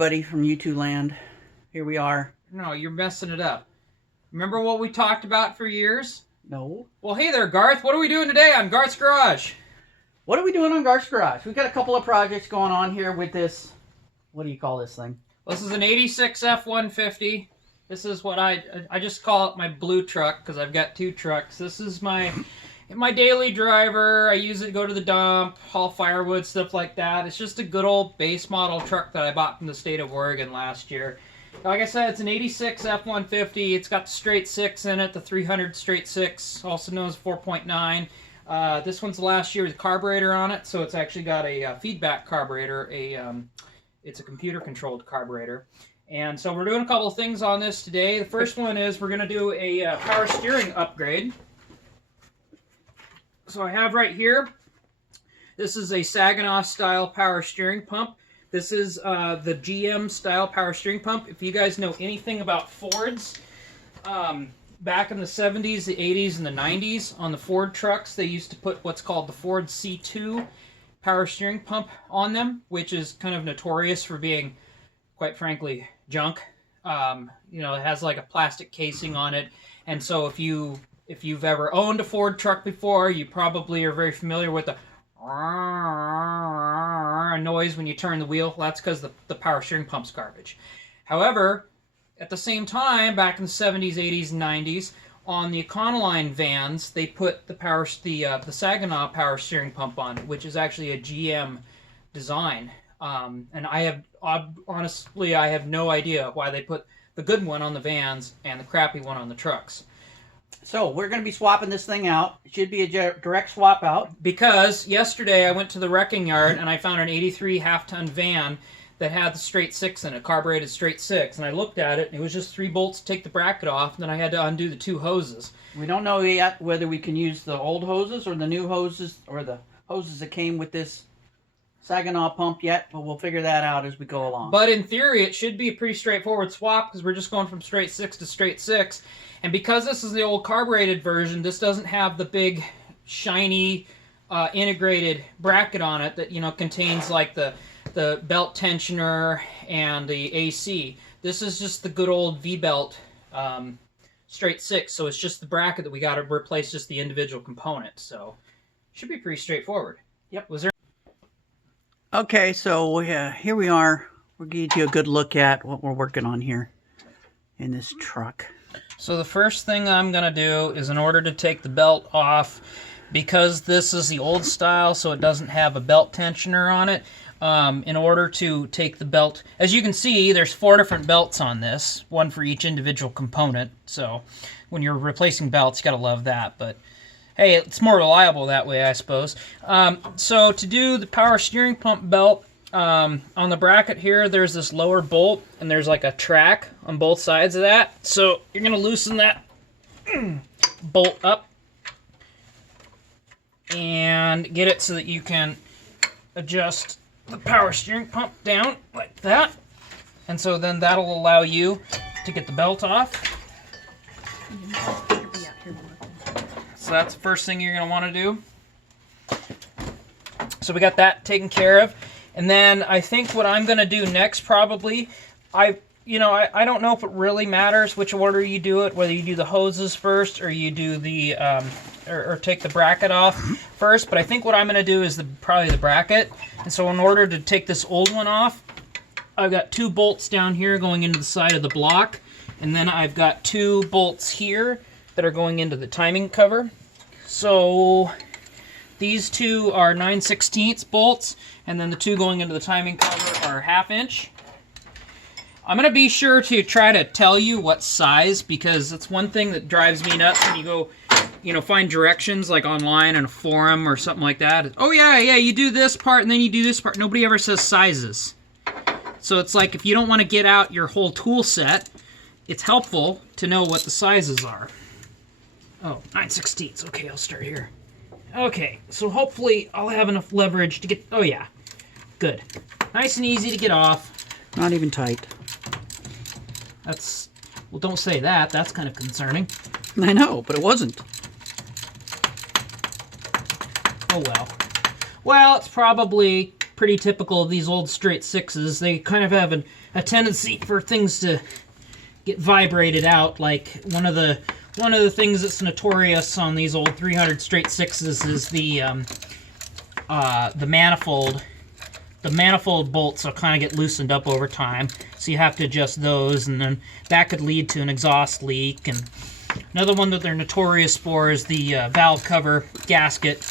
Buddy from YouTube land. Here we are. No, you're messing it up. Remember what we talked about for years? No. Well, hey there, Garth. What are we doing today on Garth's Garage? What are we doing on Garth's Garage? We've got a couple of projects going on here with this. What do you call this thing? Well, this is an 86 F150. This is what I just call it my blue truck because I've got two trucks. This is my daily driver. I use it to go to the dump, haul firewood, stuff like that. It's just a good old base model truck that I bought from the state of Oregon last year. Like I said, it's an 86 F150. It's got the straight six in it, the 300 straight six, also known as 4.9. This one's last year's carburetor on it, so it's actually got a feedback carburetor. It's a computer-controlled carburetor. And so we're doing a couple of things on this today. The first one is we're going to do a power steering upgrade. So I have right here, this is a Saginaw style power steering pump. This is the GM style power steering pump. If you guys know anything about Fords, back in the 70s, the 80s, and the 90s, on the Ford trucks, they used to put what's called the Ford C2 power steering pump on them, which is kind of notorious for being, quite frankly, junk. You know, it has like a plastic casing on it, and so if you've ever owned a Ford truck before, you probably are very familiar with the noise when you turn the wheel. That's because the power steering pump's garbage. However, at the same time, back in the 70s, 80s, and 90s, on the Econoline vans, they put the Saginaw power steering pump on it, which is actually a GM design. And honestly, I have no idea why they put the good one on the vans and the crappy one on the trucks. So we're going to be swapping this thing out. It should be a direct swap out. Because yesterday I went to the wrecking yard and I found an 83 half-ton van that had the straight six in it, carbureted straight six. And I looked at it, and it was just 3 bolts to take the bracket off, and then I had to undo the 2 hoses. We don't know yet whether we can use the old hoses or the new hoses or the hoses that came with this Saginaw pump yet, but we'll figure that out as we go along. But in theory, it should be a pretty straightforward swap because we're just going from straight six to straight six. And because this is the old carbureted version, this doesn't have the big, shiny, integrated bracket on it that, you know, contains like the belt tensioner and the AC. This is just the good old V-belt straight six, so it's just the bracket that we got to replace just the individual component. So should be pretty straightforward. Yep. Was there? Okay, so here we are. We'll give you a good look at what we're working on here in this truck. So the first thing I'm going to do is, in order to take the belt off, because this is the old style, so it doesn't have a belt tensioner on it, in order to take the belt, as you can see, there's 4 different belts on this, one for each individual component. So when you're replacing belts, you got to love that, but hey, it's more reliable that way, I suppose. So to do the power steering pump belt, on the bracket here, there's this lower bolt, and there's like a track on both sides of that. So you're going to loosen that bolt up and get it so that you can adjust the power steering pump down like that. And so then that'll allow you to get the belt off. So that's the first thing you're going to want to do. So we got that taken care of. And then I think what I'm going to do next probably, I don't know if it really matters which order you do it, whether you do the hoses first or you do the, or take the bracket off first. But I think what I'm going to do is probably the bracket. And so in order to take this old one off, I've got 2 bolts down here going into the side of the block. And then I've got 2 bolts here that are going into the timing cover. So these 2 are 9/16 bolts, and then the 2 going into the timing cover are 1/2 inch. I'm going to be sure to try to tell you what size, because it's one thing that drives me nuts when you go, you know, find directions like online in a forum or something like that. Oh yeah, you do this part and then you do this part. Nobody ever says sizes. So it's like if you don't want to get out your whole tool set, it's helpful to know what the sizes are. Oh, 9/16. Okay, I'll start here. Okay, so hopefully I'll have enough leverage to get... Oh, yeah. Good. Nice and easy to get off. Not even tight. That's... Well, don't say that. That's kind of concerning. I know, but it wasn't. Oh, well. Well, it's probably pretty typical of these old straight sixes. They kind of have a tendency for things to get vibrated out. Like one of the things that's notorious on these old 300 straight sixes is the manifold. The manifold bolts will kind of get loosened up over time, so you have to adjust those, and then that could lead to an exhaust leak. And another one that they're notorious for is the valve cover gasket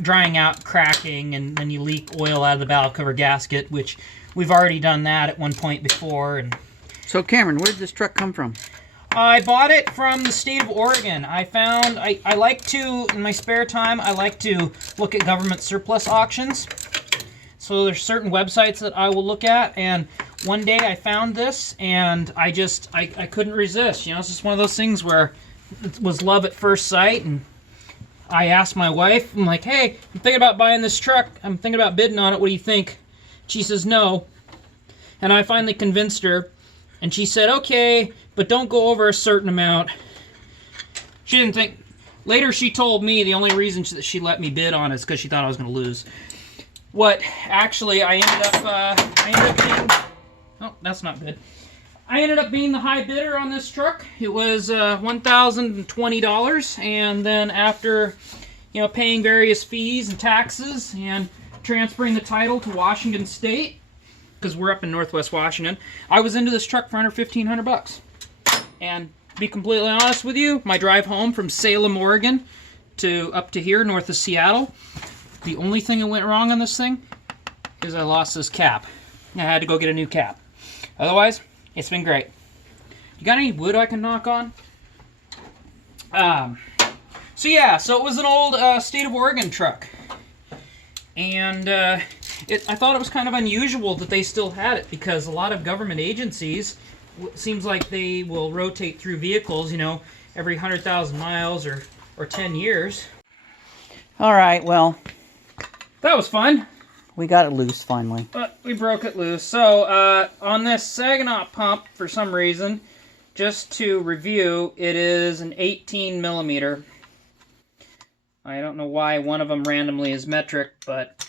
drying out, cracking, and then you leak oil out of the valve cover gasket, which we've already done that at one point before. And so, Cameron, where did this truck come from? I bought it from the state of Oregon. I like to, in my spare time, I like to look at government surplus auctions. So there's certain websites that I will look at, and one day I found this, and I couldn't resist. You know, it's just one of those things where it was love at first sight, and I asked my wife, I'm like, hey, I'm thinking about buying this truck. I'm thinking about bidding on it. What do you think? She says no. And I finally convinced her, and she said, okay, but don't go over a certain amount. She didn't think... Later she told me the only reason that she let me bid on it is because she thought I was going to lose. What actually I ended up being... Oh, that's not good. I ended up being the high bidder on this truck. It was $1,020, and then after, you know, paying various fees and taxes and transferring the title to Washington State, because we're up in Northwest Washington, I was into this truck for under $1,500. And to be completely honest with you, my drive home from Salem, Oregon, up to here, north of Seattle, the only thing that went wrong on this thing is I lost this cap. I had to go get a new cap. Otherwise, it's been great. You got any wood I can knock on? So it was an old state of Oregon truck. And I thought it was kind of unusual that they still had it, because a lot of government agencies, it seems like they will rotate through vehicles, you know, every 100,000 miles or 10 years. All right, well, that was fun. We got it loose finally. But we broke it loose. So on this Saginaw pump, for some reason, just to review, it is an 18 millimeter. I don't know why one of them randomly is metric, but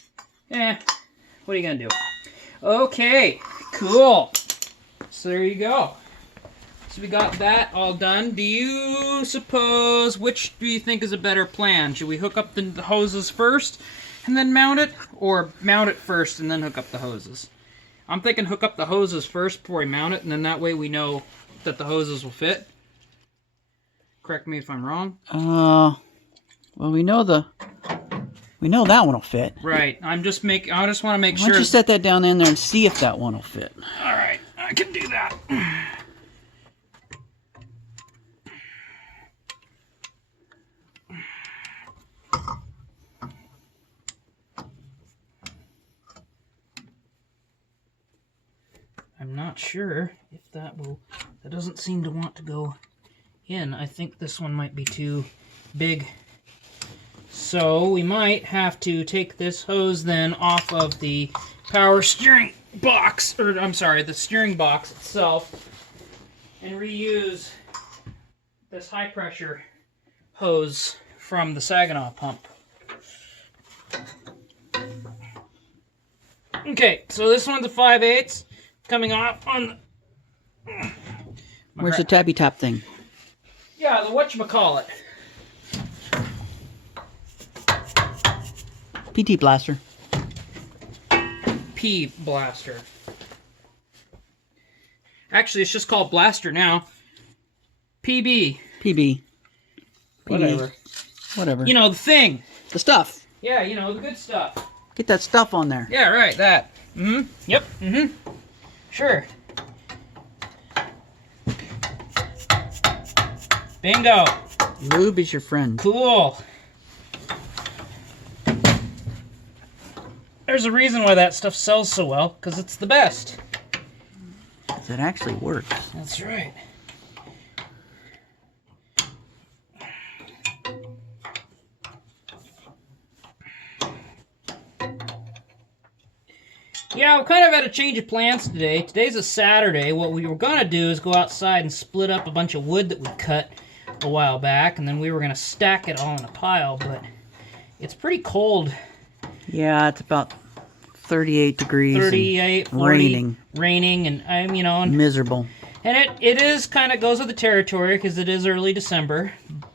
what are you gonna do? Okay, cool. So there you go. So we got that all done. Do you suppose, which do you think is a better plan? Should we hook up the hoses first and then mount it, or mount it first and then hook up the hoses? I'm thinking hook up the hoses first before we mount it, and then that way we know that the hoses will fit. Correct me if I'm wrong. Well, we know that one will fit. Right. I just want to make sure. Why don't you set that down in there and see if that one will fit? All right, I can do that. I'm not sure if that doesn't seem to want to go in. I think this one might be too big. So we might have to take this hose then off of the power steering box, or I'm sorry, the steering box itself, and reuse this high pressure hose from the Saginaw pump. Okay, so this one's a 5/8. Coming off on the... Where's the tabby top thing? Yeah, the whatchamacallit. PT blaster. P blaster. Actually, it's just called blaster now. PB. PB. Whatever. Whatever. You know, the thing. The stuff. Yeah, you know, the good stuff. Get that stuff on there. Yeah, right, that. Mm-hmm. Yep. Mm-hmm. Sure. Bingo. Lube is your friend. Cool. There's a reason why that stuff sells so well, because it's the best. It actually works. That's right. Yeah, we kind of had a change of plans today. Today's a Saturday. What we were going to do is go outside and split up a bunch of wood that we cut a while back, and then we were going to stack it all in a pile, but it's pretty cold. Yeah, it's about 38 degrees. 38, 40, raining, and and miserable. And it is kind of goes with the territory because it is early December,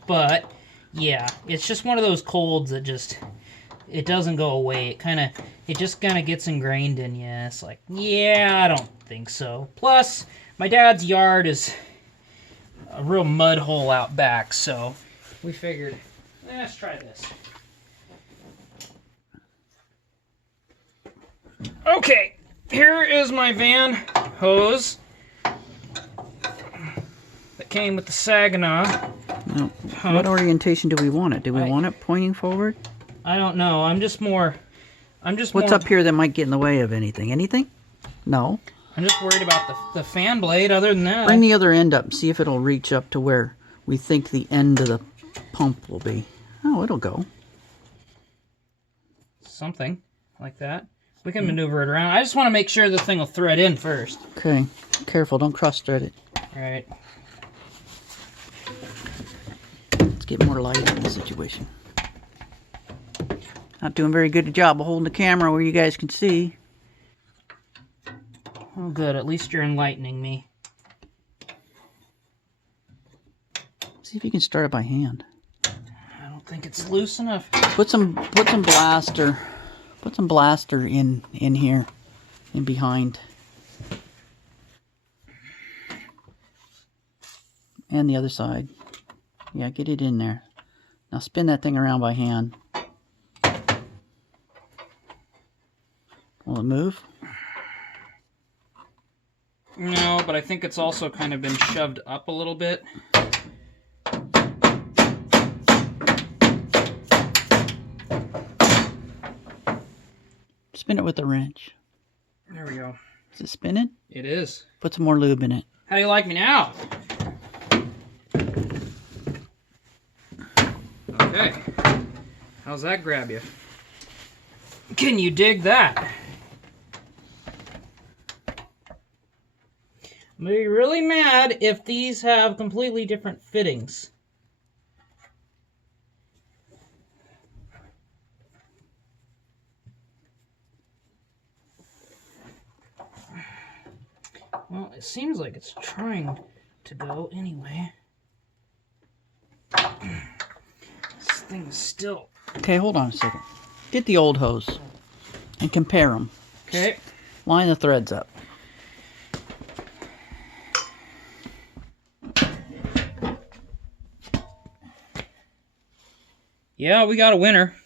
but yeah, it's just one of those colds that just it doesn't go away. It just kind of gets ingrained in you. It's like, yeah, I don't think so. Plus, my dad's yard is a real mud hole out back, so we figured, let's try this. Okay, here is my van hose that came with the Saginaw. Now, what orientation do we want it? Do we want it pointing forward? I don't know. What's up here that might get in the way of anything? Anything? No. I'm just worried about the fan blade. Other than that, bring the other end up. See if it'll reach up to where we think the end of the pump will be. Oh, it'll go. Something like that. We can maneuver it around. I just want to make sure the thing will thread in first. Okay. Careful. Don't cross-thread it. All right. Let's get more light in the situation. Not doing very good a job of holding the camera where you guys can see. Oh, good. At least you're enlightening me. See if you can start it by hand. I don't think it's loose enough. Put some blaster. Put some blaster in here, in behind. And the other side. Yeah, get it in there. Now spin that thing around by hand. Will it move? No, but I think it's also kind of been shoved up a little bit. Spin it with the wrench. There we go. Is it spinning? It is. Put some more lube in it. How do you like me now? Okay. How's that grab you? Can you dig that? I'm gonna be really mad if these have completely different fittings. Well, it seems like it's trying to go anyway. This thing is still... Okay, hold on a second. Get the old hose and compare them. Okay. Line the threads up. Yeah, we got a winner.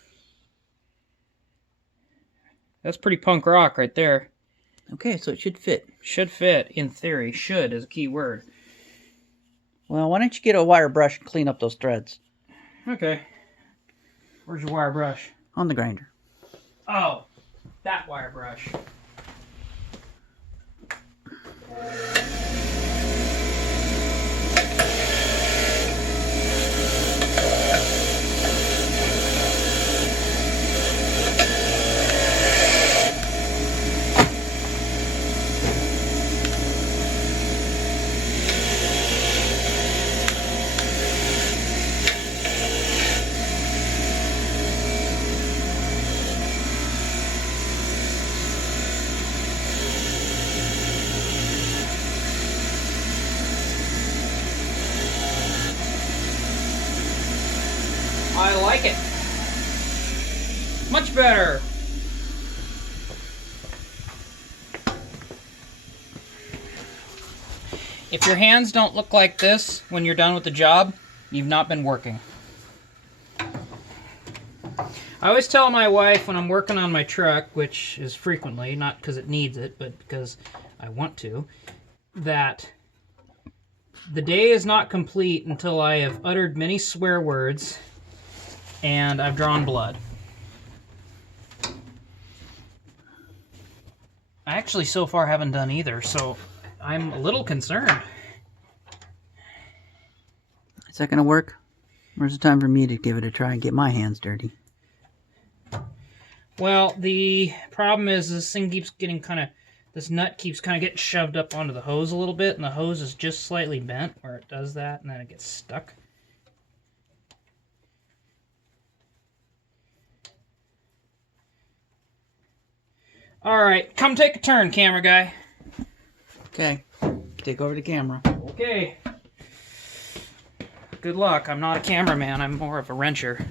That's pretty punk rock right there. Okay, so it should fit. Should fit, in theory. Should is a key word. Well, why don't you get a wire brush and clean up those threads? Okay. Where's your wire brush? On the grinder. Oh, that wire brush. I like it. Much better. If your hands don't look like this when you're done with the job, you've not been working. I always tell my wife when I'm working on my truck, which is frequently, not because it needs it, but because I want to, that the day is not complete until I have uttered many swear words and I've drawn blood. I actually so far haven't done either, so I'm a little concerned. Is that going to work? Or is it time for me to give it a try and get my hands dirty? Well, the problem is this thing keeps getting this nut keeps kind of getting shoved up onto the hose a little bit, and the hose is just slightly bent where it does that, and then it gets stuck. All right, come take a turn, camera guy. Okay, take over the camera. Okay. Good luck. I'm not a cameraman. I'm more of a wrencher.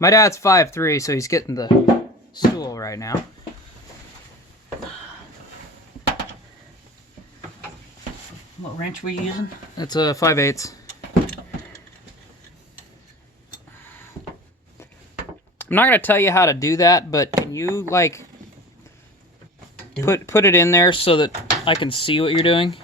My dad's 5'3", so he's getting the stool right now. What wrench were you using? It's a 5/8. I'm not going to tell you how to do that, but can you, like, put it in there so that I can see what you're doing?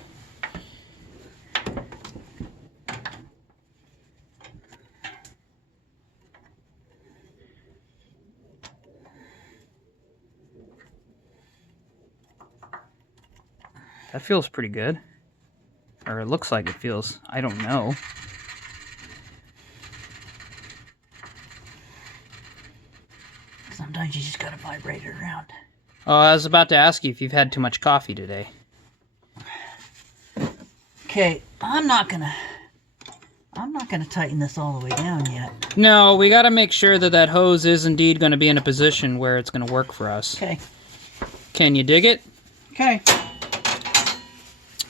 That feels pretty good. Or it looks like it feels. I don't know. Sometimes you just gotta vibrate it around. Oh, I was about to ask you if you've had too much coffee today. Okay, I'm not gonna tighten this all the way down yet. No, we got to make sure that that hose is indeed going to be in a position where it's going to work for us. Okay. Can you dig it? Okay.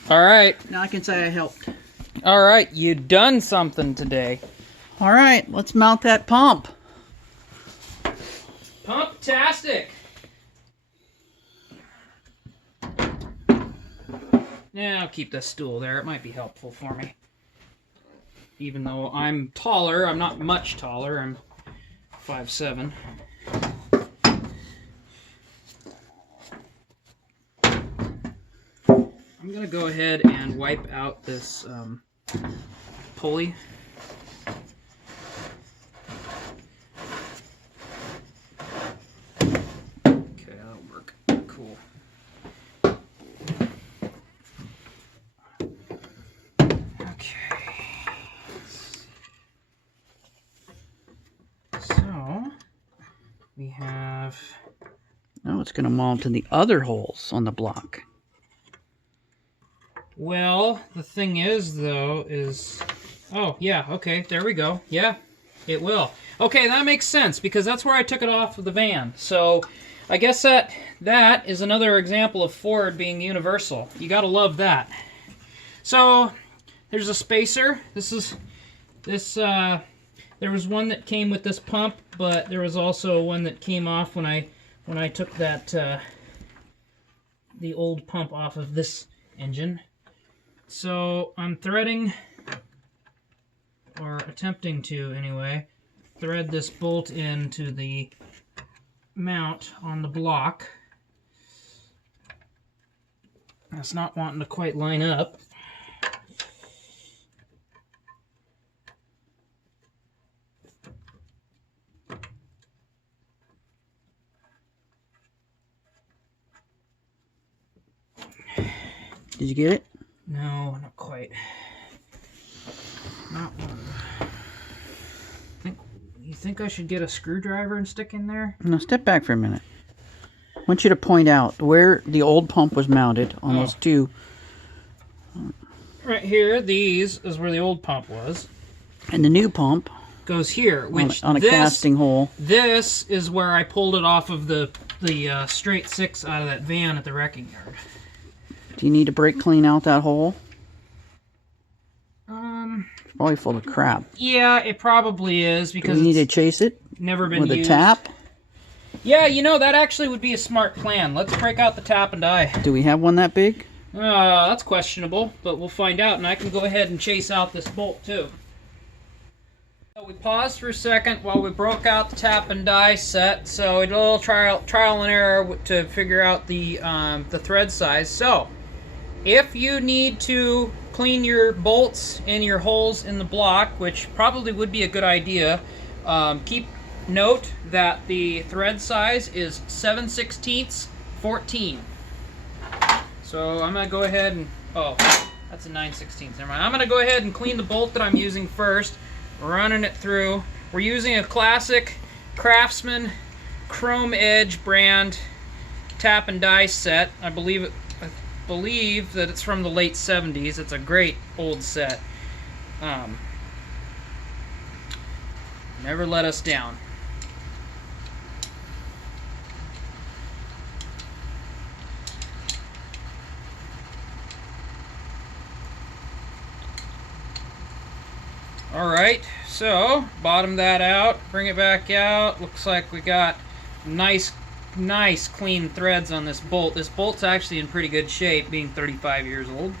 All right. Now I can say I helped. All right, you done something today. All right, let's mount that pump. Pumptastic. Yeah, I'll keep this stool there. It might be helpful for me. Even though I'm taller, I'm not much taller. I'm 5'7". I'm going to go ahead and wipe out this pulley. Okay, that'll work. Cool. We have... Now it's going to mount in the other holes on the block. Well, the thing is, though, is... Oh, yeah, okay, there we go. Yeah, it will. Okay, that makes sense, because that's where I took it off of the van. So, I guess that is another example of Ford being universal. You gotta love that. So, there's a spacer. There was one that came with this pump, but there was also one that came off when I took that the old pump off of this engine. So I'm threading, or attempting to anyway, thread this bolt into the mount on the block. It's not wanting to quite line up. Did you get it? No, not quite. Not one. You think I should get a screwdriver and stick in there? No, step back for a minute. I want you to point out where the old pump was mounted on those two. Right here, these is where the old pump was. And the new pump goes here, which on a casting hole. This is where I pulled it off of the straight six out of that van at the wrecking yard. Do you need to brake clean out that hole? It's probably full of crap. Yeah, it probably is, because Do we need to chase it? Never been with used. a tap? Yeah, you know, that actually would be a smart plan. Let's break out the tap and die. Do we have one that big? That's questionable, but we'll find out, and I can go ahead and chase out this bolt too. So we paused for a second while we broke out the tap and die set, so we did a little trial and error to figure out the thread size. So, if you need to clean your bolts and your holes in the block, which probably would be a good idea, keep note that the thread size is 7/16 14. So I'm going to go ahead and... Oh, that's a 9/16. Never mind. I'm going to go ahead and clean the bolt that I'm using first, running it through. We're using a classic Craftsman Chrome Edge brand tap and die set. I believe that it's from the late 70s. It's a great old set. Never let us down. All right, so bottom that out, bring it back out. Looks like we got nice clean threads on this bolt. This bolt's actually in pretty good shape, being 35 years old.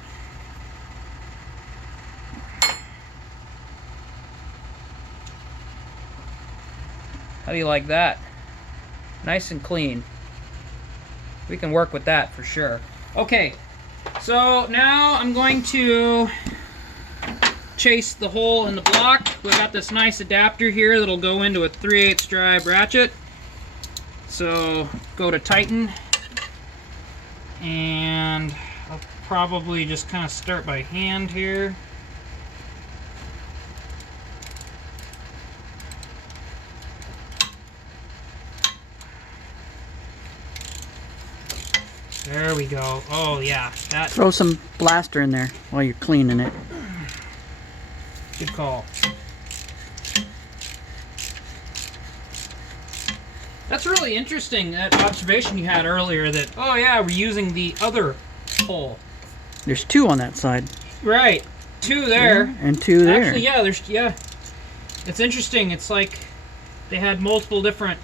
How do you like that? Nice and clean. We can work with that for sure. Okay, so now I'm going to chase the hole in the block. We got this nice adapter here that'll go into a 3/8 drive ratchet. So go to tighten, and I'll probably just kind of start by hand here. There we go. Oh yeah, that. Throw some blaster in there while you're cleaning it. Good call. That's really interesting, that observation you had earlier that, oh yeah, we're using the other hole. There's 2 on that side. Right. 2 there. Yeah, and 2 there. Actually, yeah, it's interesting. It's like they had multiple different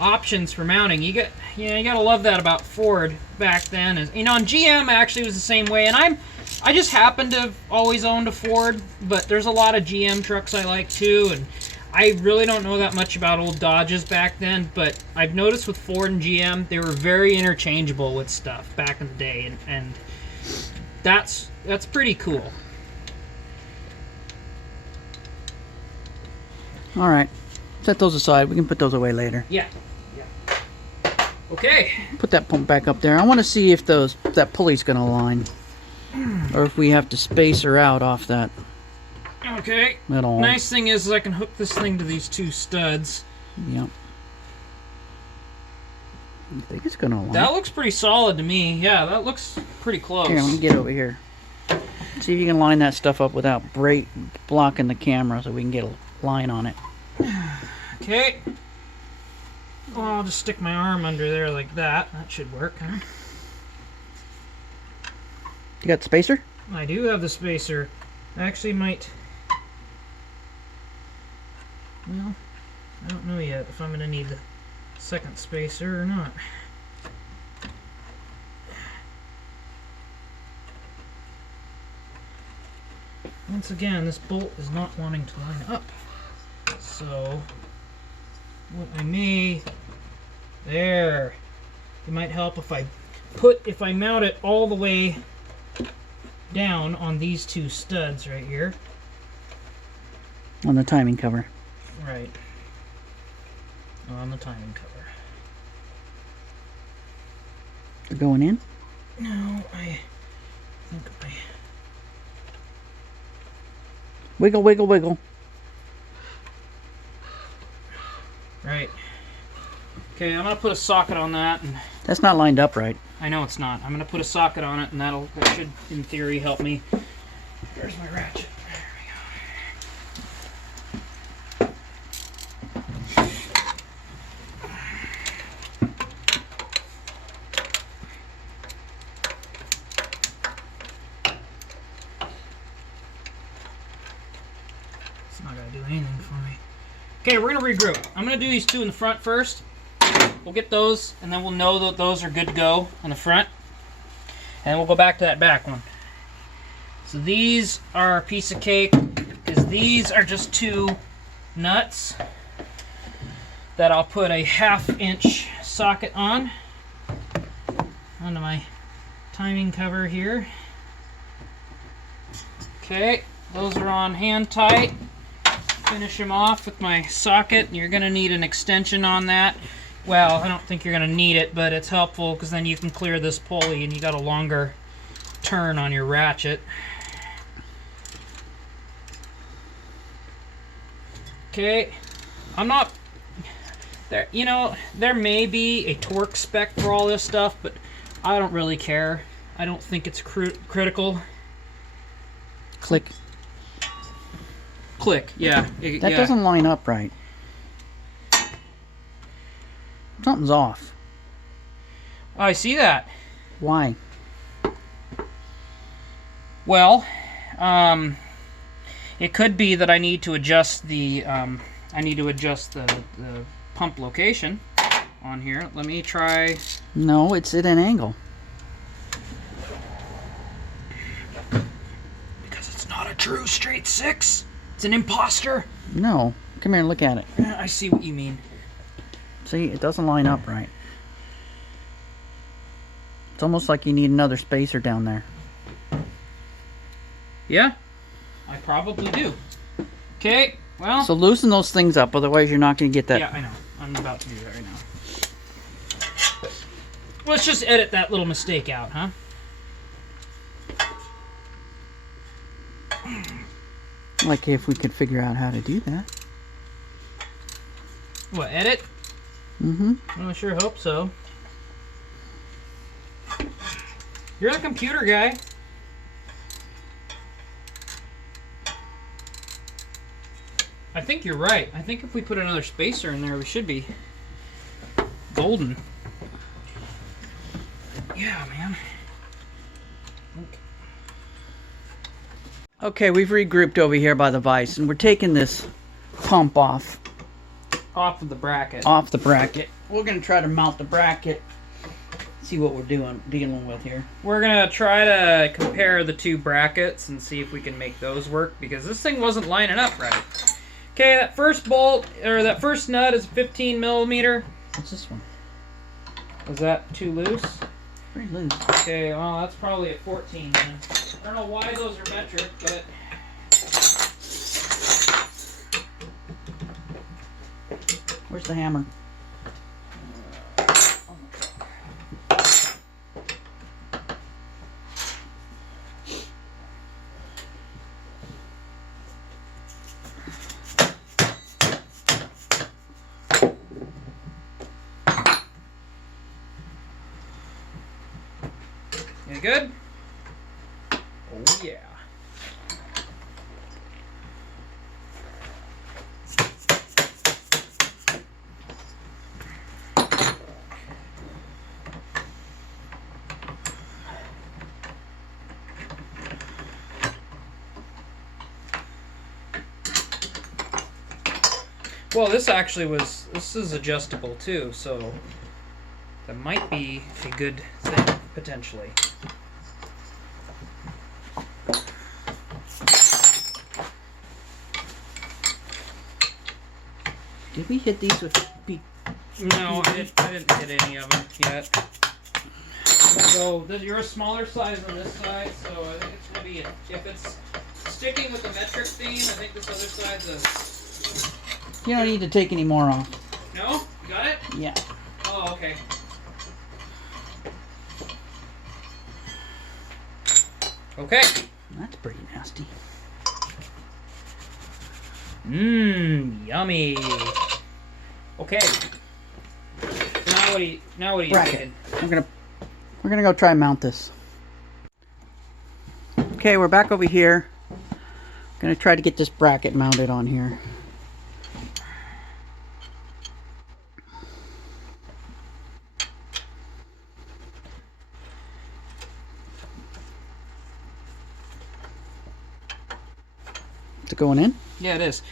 options for mounting. You gotta love that about Ford back then. Is, and GM actually was the same way. And I just happen to have always owned a Ford, but there's a lot of GM trucks I like too. And I really don't know that much about old Dodges back then, but I've noticed with Ford and GM, they were very interchangeable with stuff back in the day, and that's pretty cool. All right, set those aside. We can put those away later. Yeah. Okay. Put that pump back up there. I want to see if that pulley's going to align, or if we have to space her out off that. Okay. Metal. Nice thing is I can hook this thing to these 2 studs. Yep. I think it's going to align. That looks pretty solid to me. Yeah, that looks pretty close. Here, let me get over here. See if you can line that stuff up without blocking the camera so we can get a line on it. Okay. Well, I'll just stick my arm under there like that. That should work, huh? You got the spacer? I do have the spacer. I actually might... Well, I don't know yet if I'm going to need the second spacer or not. Once again, this bolt is not wanting to line up. So, what I may... There. It might help if I mount it all the way down on these 2 studs right here. On the timing cover. Right. On the timing cover. They're going in? No, I think Wiggle, wiggle, wiggle. Right. Okay, I'm gonna put a socket on that, and That's not lined up right. I know it's not. I'm gonna put a socket on it, and that should, in theory, help me. Where's my ratchet? There we go. It's not gonna do anything for me. Okay, we're gonna regroup. I'm gonna do these 2 in the front first. We'll get those, and then we'll know that those are good to go on the front. And we'll go back to that back one. So these are a piece of cake, because these are just 2 nuts that I'll put a 1/2 inch socket on, onto my timing cover here. Okay, those are on hand tight. Finish them off with my socket, and you're going to need an extension on that. Well, I don't think you're going to need it, but it's helpful because then you can clear this pulley and you got a longer turn on your ratchet. Okay, I'm not there. You know, there may be a torque spec for all this stuff, but I don't really care. I don't think it's critical. Click. Click, yeah. That doesn't line up right. Something's off. Oh, I see that. Why? Well, It could be that I need to adjust the the pump location on here. Let me try. No, it's at an angle. Because it's not a true straight 6. It's an imposter. No. Come here and look at it. I see what you mean. See, it doesn't line up right. It's almost like you need another spacer down there. Yeah, I probably do. Okay, well. So loosen those things up, otherwise you're not going to get that. Yeah, I know. I'm about to do that right now. Let's just edit that little mistake out, huh? Like if we could figure out how to do that. What, edit? Mm-hmm. Well, I sure hope so. You're the computer guy. I think you're right. I think if we put another spacer in there, we should be golden. Yeah, man. Okay, we've regrouped over here by the vise, and we're taking this pump off Off of the bracket. off the bracket. We're going to try to mount the bracket. See what we're dealing with here. We're gonna try to compare the two brackets and see if we can make those work, because this thing wasn't lining up right. Okay, that first bolt, or that first nut is 15 millimeter. What's this one? Is that too loose? Pretty loose. Okay, well, that's probably a 14 then. I don't know why those are metric, but... Where's the hammer? You good? Oh, yeah. Well, this is adjustable too, so that might be a good thing, potentially. Did we hit these with No, I didn't hit any of them yet. So you're a smaller size than this side, so I think it's going to be, if it's sticking with the metric theme, I think this other side's a... You don't need to take any more off. No? You got it? Yeah. Oh, okay. Okay. That's pretty nasty. Mmm, yummy. Okay. Now what are you Bracket. thinking? We're gonna go try and mount this. Okay, we're back over here. Gonna try to get this bracket mounted on here. Is it going in? Yeah, it is.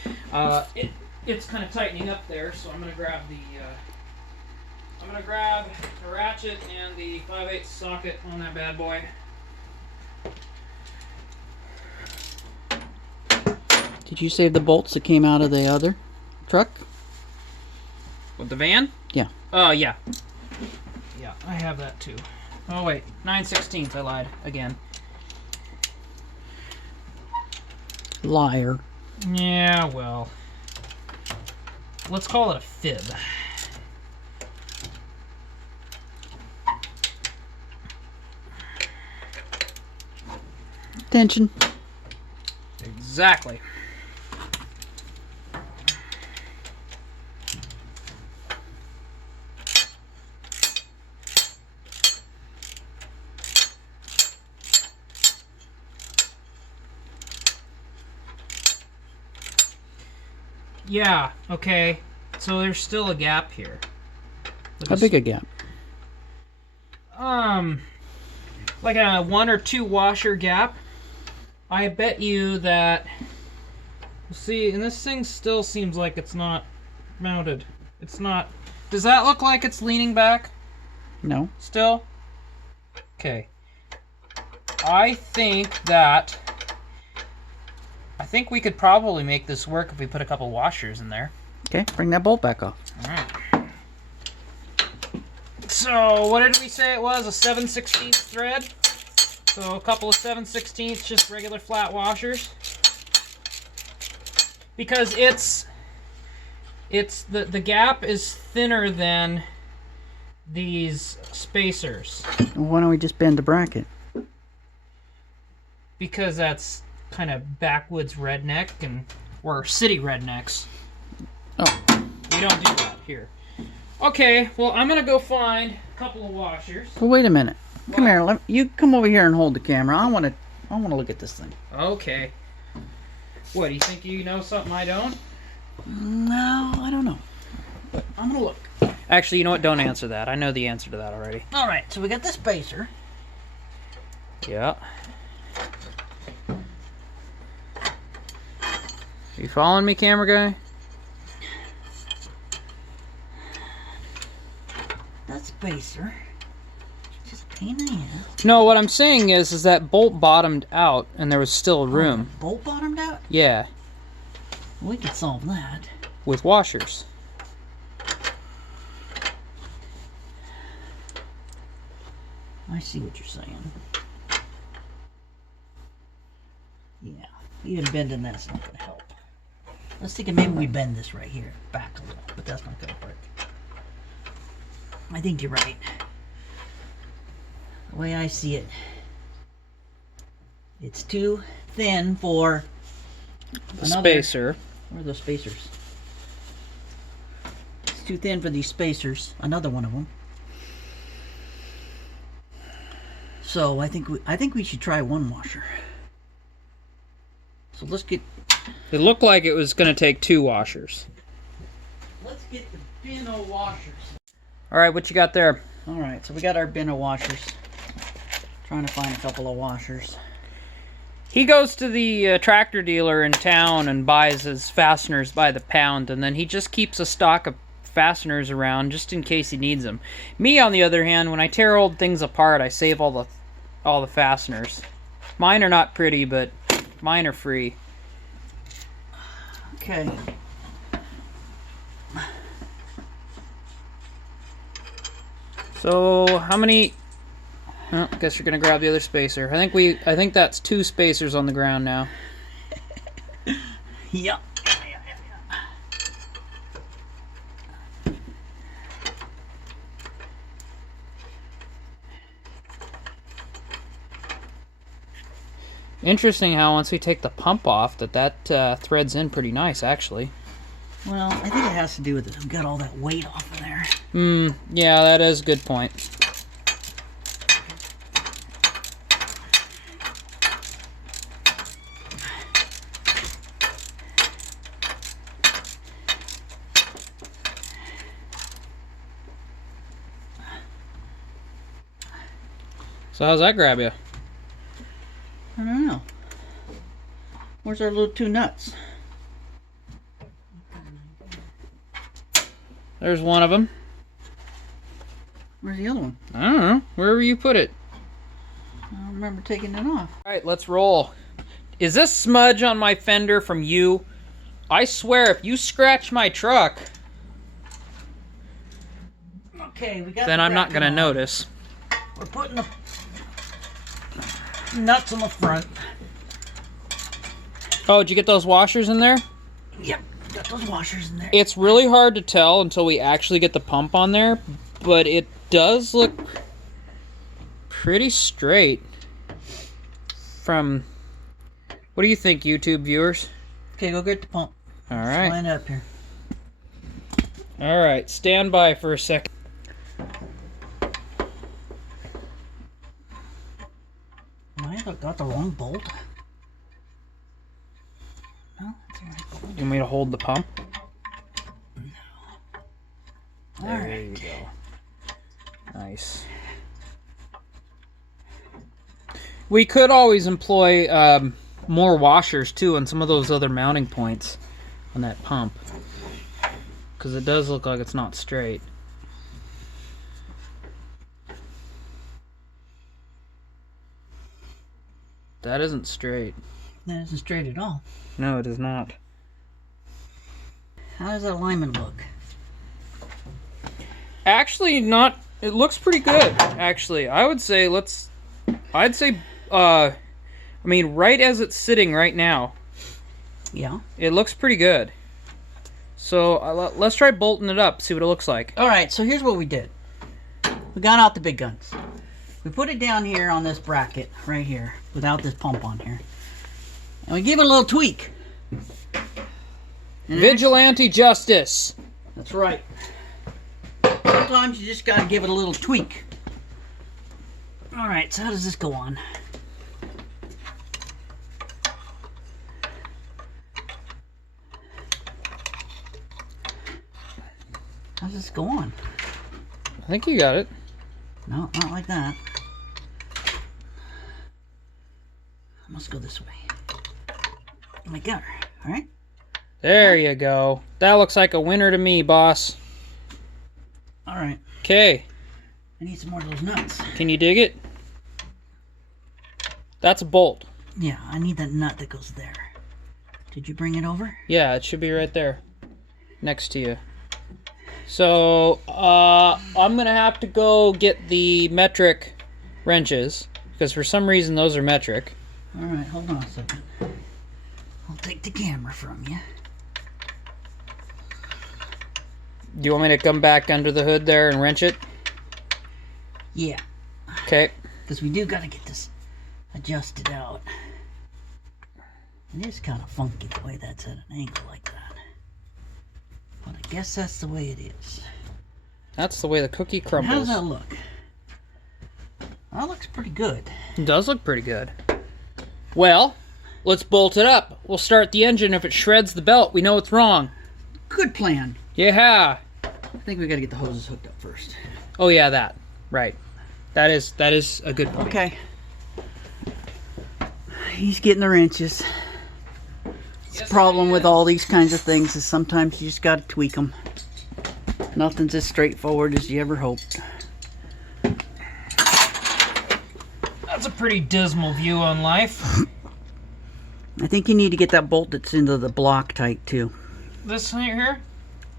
It's kind of tightening up there, so I'm gonna grab the ratchet and the 5/8 socket on that bad boy. Did you save the bolts that came out of the other truck? With the van? Yeah. Yeah. Yeah, I have that too. Oh wait, 9/16 I lied again. Liar. Yeah, well. Let's call it a fib. Tension. Exactly. Yeah, okay. So there's still a gap here. How big a gap? Like a 1 or 2 washer gap. I bet you that See, and this thing still seems like it's not mounted. It's not. Does that look like it's leaning back? No. Still? Okay. I think we could probably make this work if we put a couple washers in there. Okay, bring that bolt back off. Alright. So, what did we say it was? A 7/16 thread? So, a couple of 7/16, just regular flat washers. Because the gap is thinner than these spacers. Why don't we just bend the bracket? Because that's kind of backwoods redneck, and we're city rednecks. Oh. We don't do that here. Okay, well, I'm gonna go find a couple of washers. Well, wait a minute. Come here. You come over here and hold the camera. I want to look at this thing. Okay. What, do you think you know something I don't? No, I don't know. But I'm gonna look. Actually, you know what? Don't answer that. I know the answer to that already. All right, so we got the spacer. Yeah. You following me, camera guy? That spacer. Just a pain in the ass. No, what I'm saying is that bolt bottomed out and there was still room. Oh, bolt bottomed out? Yeah. We could solve that. With washers. I see what you're saying. Yeah, even bending that's not going to help. Let's think maybe we bend this right here back a little, but that's not going to work. I think you're right. The way I see it, it's too thin for the spacer. Where are those spacers? It's too thin for these spacers. Another one of them. So I think we should try one washer. So let's get. It looked like it was going to take 2 washers. Let's get the bin of washers. All right, what you got there? All right, so we got our bin of washers. Trying to find a couple of washers. He goes to the tractor dealer in town and buys his fasteners by the pound, and then he just keeps a stock of fasteners around just in case he needs them. Me, on the other hand, when I tear old things apart, I save all the fasteners. Mine are not pretty, but mine are free. Okay. So how many? Oh, I guess you're gonna grab the other spacer. I think that's 2 spacers on the ground now. Yep. Interesting how once we take the pump off, that threads in pretty nice, actually. Well, I think it has to do with it. We've got all that weight off of there. Yeah, that is a good point. So how's that grab you? I don't know. Where's our little 2 nuts? There's one of them. Where's the other one? I don't know. Wherever you put it. I don't remember taking it off. Alright, let's roll. Is this smudge on my fender from you? I swear, if you scratch my truck, Okay, we got. then I'm not gonna notice. We're putting the nuts on the front. Oh, did you get those washers in there? Yep, got those washers in there. It's really hard to tell until we actually get the pump on there, but it does look pretty straight from... What do you think, YouTube viewers? Okay, go get the pump. All right. Line up here. All right, stand by for a second. I got the wrong bolt. No, that's the right bolt. You want me to hold the pump? No. There you go. Nice. We could always employ more washers too on some of those other mounting points on that pump, because it does look like it's not straight. That isn't straight. That isn't straight at all. No, it is not. How does that alignment look? Actually, not. It looks pretty good. Actually, I would say I'd say, I mean, right as it's sitting right now, Yeah. it looks pretty good. So let's try bolting it up. See what it looks like. All right. So here's what we did. We got out the big guns. We put it down here on this bracket right here, without this pump on here, and we give it a little tweak. And Vigilante justice. that's right. Sometimes you just gotta give it a little tweak. All right. So how does this go on? How does this go on? I think you got it. No, not like that. I must go this way. I got her. All right. There you go. That looks like a winner to me, boss. All right. Okay. I need some more of those nuts. Can you dig it? That's a bolt. Yeah, I need that nut that goes there. Did you bring it over? Yeah, it should be right there, next to you. So, I'm going to have to go get the metric wrenches, because for some reason those are metric. All right, hold on a second. I'll take the camera from you. Do you want me to come back under the hood there and wrench it? Yeah, Okay. because we do got to get this adjusted out. It is kind of funky the way that's at an angle like that. But I guess that's the way it is. That's the way the cookie How crumbles. does that look? That looks pretty good. It does look pretty good. Well, let's bolt it up. We'll start the engine. If it shreds the belt, we know it's wrong. Good plan. Yeah. I think we got to get the hoses hooked up first. Oh yeah, that. Right. That is a good point. Okay. He's getting the wrenches. The problem with all these kinds of things is sometimes you just got to tweak them. Nothing's as straightforward as you ever hoped. That's a pretty dismal view on life. I think you need to get that bolt that's into the block tight too. This right here?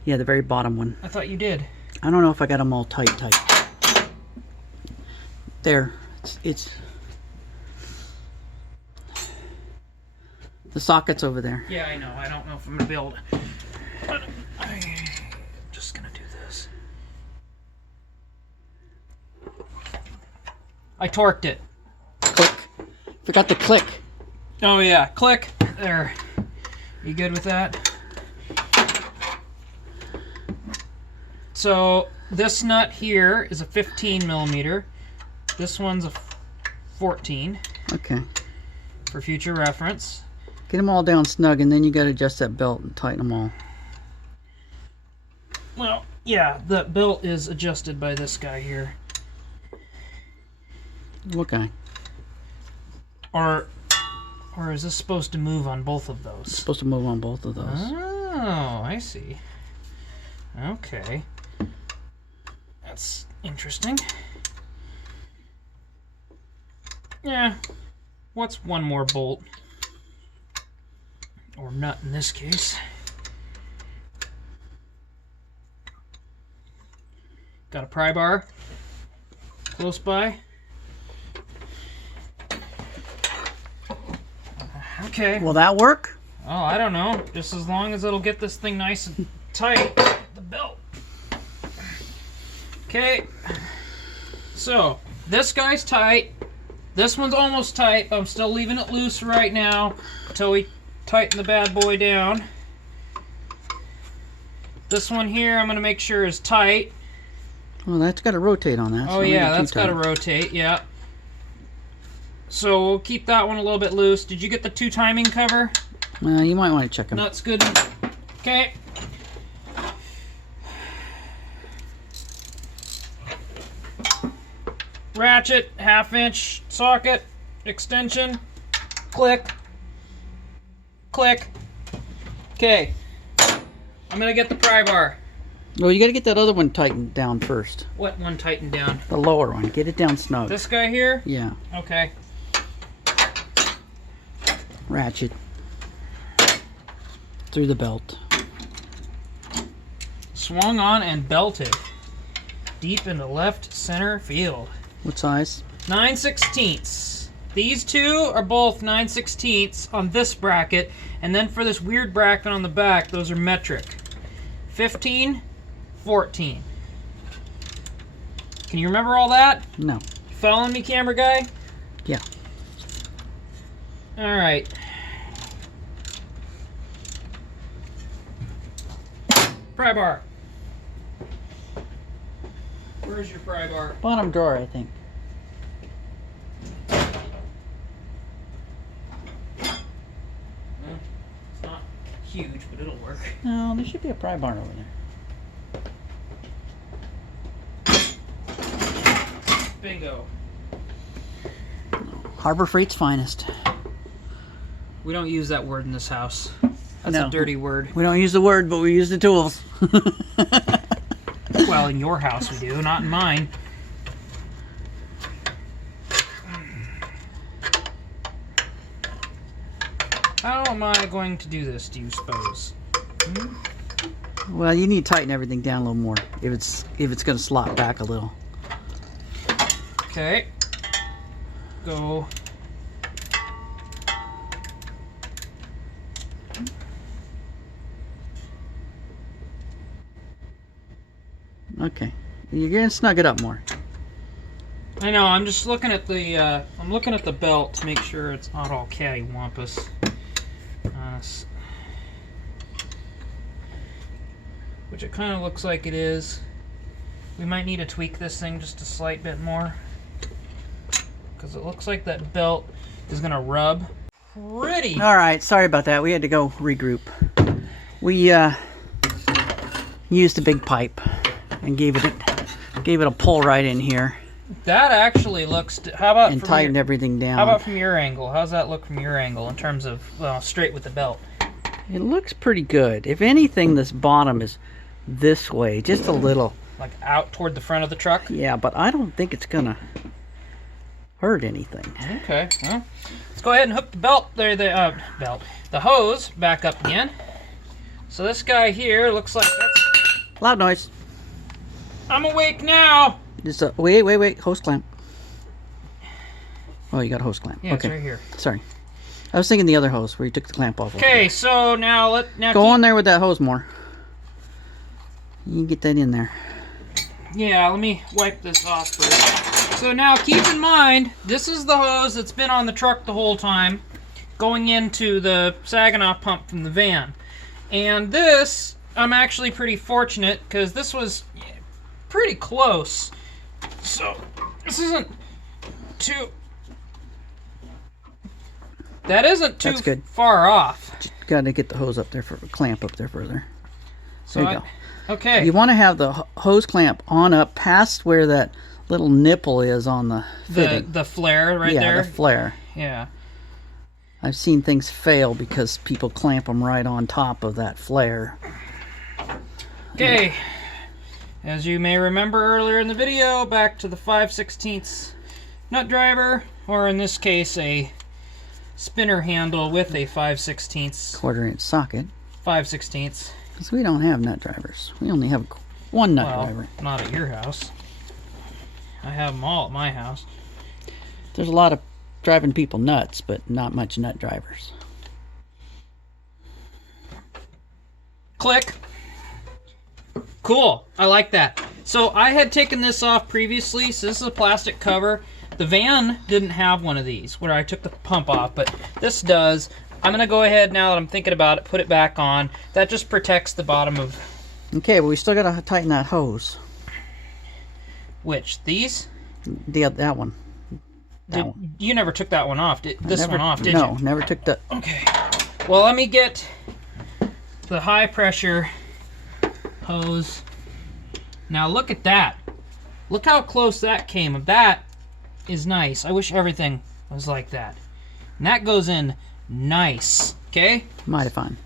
Yeah, the very bottom one. I thought you did. I don't know if I got them all tight. There. It's the socket's over there. Yeah, I know. I don't know if I'm going to be able to. But I'm just going to do this. I torqued it. Click. Forgot the click. Oh, yeah. Click. There. You good with that? So, this nut here is a 15 millimeter. This one's a 14 Okay. for future reference. Get them all down snug, and then you got to adjust that belt and tighten them all. Well, yeah, the belt is adjusted by this guy here. What guy? Or is this supposed to move on both of those? It's supposed to move on both of those. Oh, I see. Okay. That's interesting. Yeah. What's one more bolt? Or nut in this case. Got a pry bar close by. Okay. Will that work? Oh, I don't know. Just as long as it'll get this thing nice and tight. The belt. Okay. So, this guy's tight. This one's almost tight, but I'm still leaving it loose right now until we tighten the bad boy down. This one here I'm going to make sure is tight. Well, that's got to rotate on that. Oh yeah, that's got to rotate, yeah. So we'll keep that one a little bit loose. Did you get the 2 timing cover? You might want to check them. Nuts good. Okay. Ratchet, 1/2 inch socket, extension, click. Click. Okay. I'm gonna get the pry bar. No, you got to get that other one tightened down first. What one tightened down? The lower one. Get it down snug. This guy here? Yeah. Okay. Ratchet. Through the belt. Swung on and belted. Deep into left center field. What size? 9/16. These two are both 9/16 on this bracket, and then for this weird bracket on the back, those are metric. 15, 14. Can you remember all that? No. You following me, camera guy? Yeah. All right. Pry bar. Where's your pry bar? Bottom drawer, I think. It's not huge, but it'll work. No, there should be a pry bar over there. Bingo. Harbor Freight's finest. We don't use that word in this house. That's No. a dirty word. We don't use the word, but we use the tools. Well, in your house we do, not in mine. How am I going to do this, do you suppose? Well, you need to tighten everything down a little more if it's going to slot back a little. Okay. Go. Okay. You're going to snug it up more. I know, I'm just looking at the I'm looking at the belt to make sure it's not all cattywampus. Which it kind of looks like it is. We might need to tweak this thing just a slight bit more, because it looks like that belt is gonna rub pretty. All right, sorry about that. We had to go regroup. We used a big pipe and gave it a pull right in here That actually looks. How about and from tightened your, everything down. How about from your angle? How's that look from your angle in terms of straight with the belt? It looks pretty good. If anything, this bottom is this way, just a little. Like out toward the front of the truck? Yeah, but I don't think it's gonna hurt anything. Okay, well, let's go ahead and hook the the hose back up again. So this guy here looks like that's... Loud noise. I'm awake now! Just wait, hose clamp. Oh, you got a hose clamp. Yeah, okay. it's right here. Sorry. I was thinking the other hose where you took the clamp off. Okay, so now Go on there with that hose more. You can get that in there. Yeah, let me wipe this off first. So now keep in mind, this is the hose that's been on the truck the whole time, going into the saginaw pump from the van. And this, I'm actually pretty fortunate, because this was pretty close. So, this isn't too... That isn't too far off. Just got to get the hose up there, clamp up there further. So there you go. Okay. You want to have the hose clamp on up past where that little nipple is on the fitting. The flare right there? Yeah, the flare. Yeah. I've seen things fail because people clamp them right on top of that flare. Okay. As you may remember earlier in the video, back to the 5/16 nut driver, or in this case a spinner handle with a 5/16 1/4-inch socket. 5/16. Because we don't have nut drivers. We only have one nut driver. Not at your house. I have them all at my house. There's a lot of driving people nuts, but not much nut drivers. Click. Cool. I like that. So I had taken this off previously, so this is a plastic cover. The van didn't have one of these where I took the pump off, but this does. I'm going to go ahead now that I'm thinking about it, put it back on. That just protects the bottom of... Okay, but we still got to tighten that hose. Which? These? That one. That one. You never took that one off. This one off, did you? No, never took that. Okay. Well, let me get the high pressure hose. Now look at that. Look how close that came. That is nice. I wish everything was like that. And that goes in nice. Okay. Okay? Mighty fine.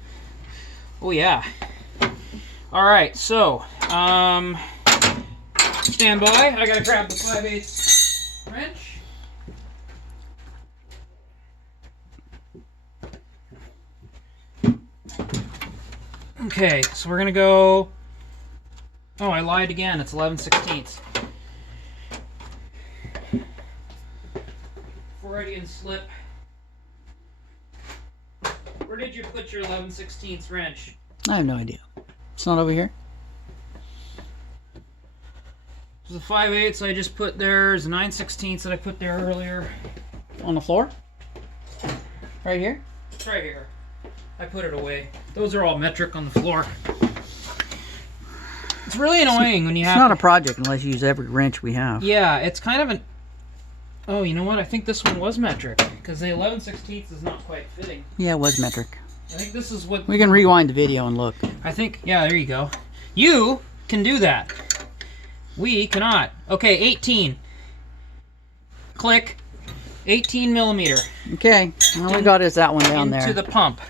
Oh, yeah. All right, so, stand by. I gotta grab the 5/8 wrench. Okay, so we're gonna go... Oh, I lied again. It's 11/16. Freudian slip. Where did you put your 11/16 wrench? I have no idea. It's not over here? There's a 5/8 I just put there. There's a 9/16 that I put there earlier. On the floor? Right here? It's right here. I put it away. Those are all metric on the floor. It's really annoying when you have... It's not a project unless you use every wrench we have. Yeah, it's kind of an... Oh, you know what? I think this one was metric, because the 11/16 is not quite fitting. Yeah, it was metric. I think this is what... We can rewind the video and look. I think... Yeah, there you go. You can do that. We cannot. Okay, 18. Click. 18 millimeter. Okay, all we got is that one down there. Into the pump.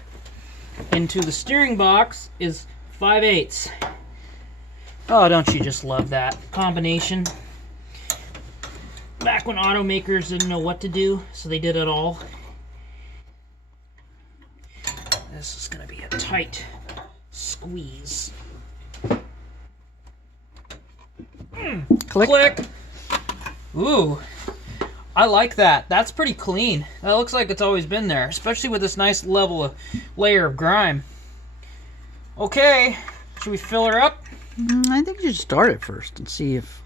Into the steering box is 5/8. Oh, don't you just love that combination? Back when automakers didn't know what to do, so they did it all. This is going to be a tight squeeze. Click. Click. Ooh, I like that. That's pretty clean. That looks like it's always been there, especially with this nice layer of grime. Okay, should we fill her up? I think you should start it first and see if...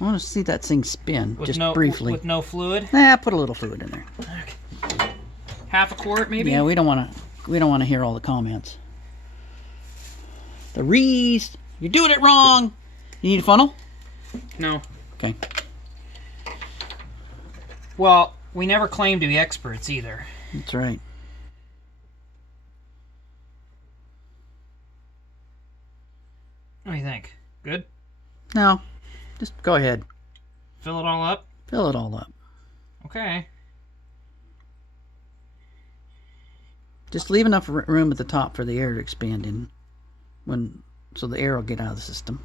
I want to see that thing spin, With just no, briefly. With no fluid? Put a little fluid in there. Okay. Half a quart, maybe? Yeah, we don't want to hear all the comments. The Reese, you're doing it wrong. You need a funnel? No. Okay. Well, we never claimed to be experts either. That's right. What do you think? Good? No, just go ahead. Fill it all up? Fill it all up. Okay. Just leave enough room at the top for the air to expand in, so the air will get out of the system.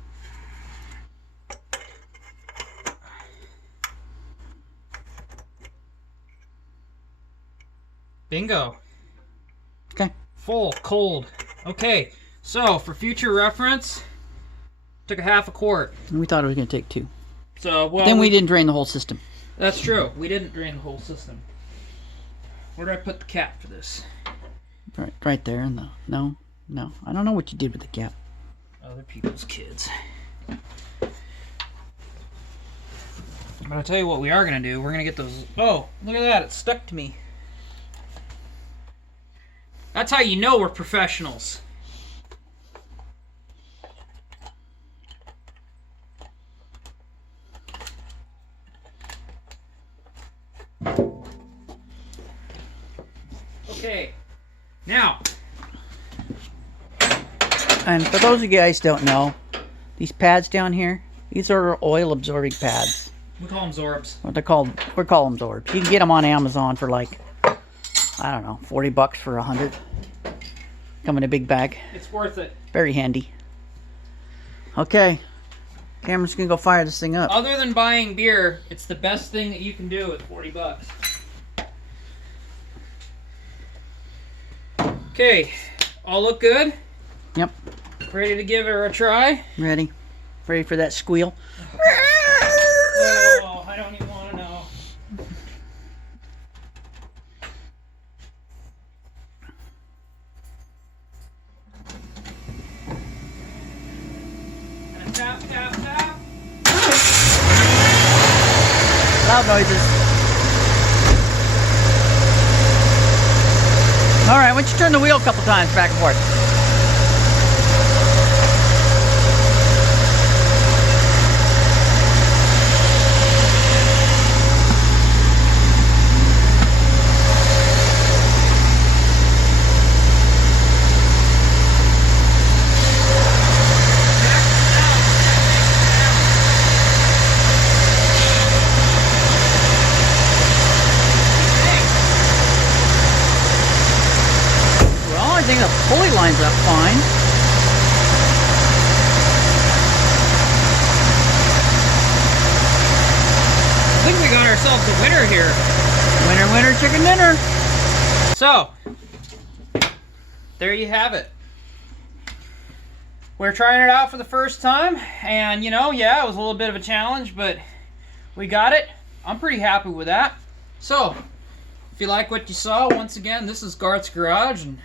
Bingo. Okay. Full, cold. Okay, so for future reference, took a half a quart. We thought it was going to take 2. So, well, Then we didn't drain the whole system. That's true. We didn't drain the whole system. Where did I put the cap for this? Right there. No. I don't know what you did with the cap. Other people's kids. But I'll tell you what we are going to do. We're going to get those... Oh, look at that. It stuck to me. That's how you know we're professionals. Okay. Now. And for those of you guys who don't know, these pads down here, these are oil absorbing pads. We call them Zorbs. What they're called, we call them Zorbs. You can get them on Amazon for like, I don't know, $40 for 100. Come in a big bag. It's worth it. Very handy. Okay. Cameron's gonna go fire this thing up. Other than buying beer, it's the best thing that you can do with $40. Okay. All look good? Yep. Ready to give her a try? Ready? Ready for that squeal? Oh, I don't even want to know. And a tap, tap, tap. Loud noises. Alright, why don't you turn the wheel a couple times back and forth? lines up fine. I think we got ourselves a winner here. Winner, winner, chicken dinner. So, there you have it. We're trying it out for the first time, and you know, yeah, it was a little bit of a challenge, but we got it. I'm pretty happy with that. So, if you like what you saw, once again, this is Garth's Garage, and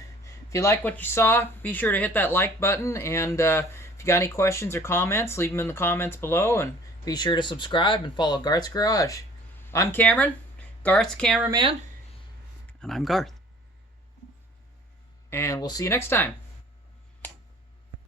if you like what you saw, be sure to hit that like button, and if you got any questions or comments, leave them in the comments below, and be sure to subscribe and follow Garth's Garage. I'm Cameron, Garth's cameraman, And I'm Garth. and we'll see you next time.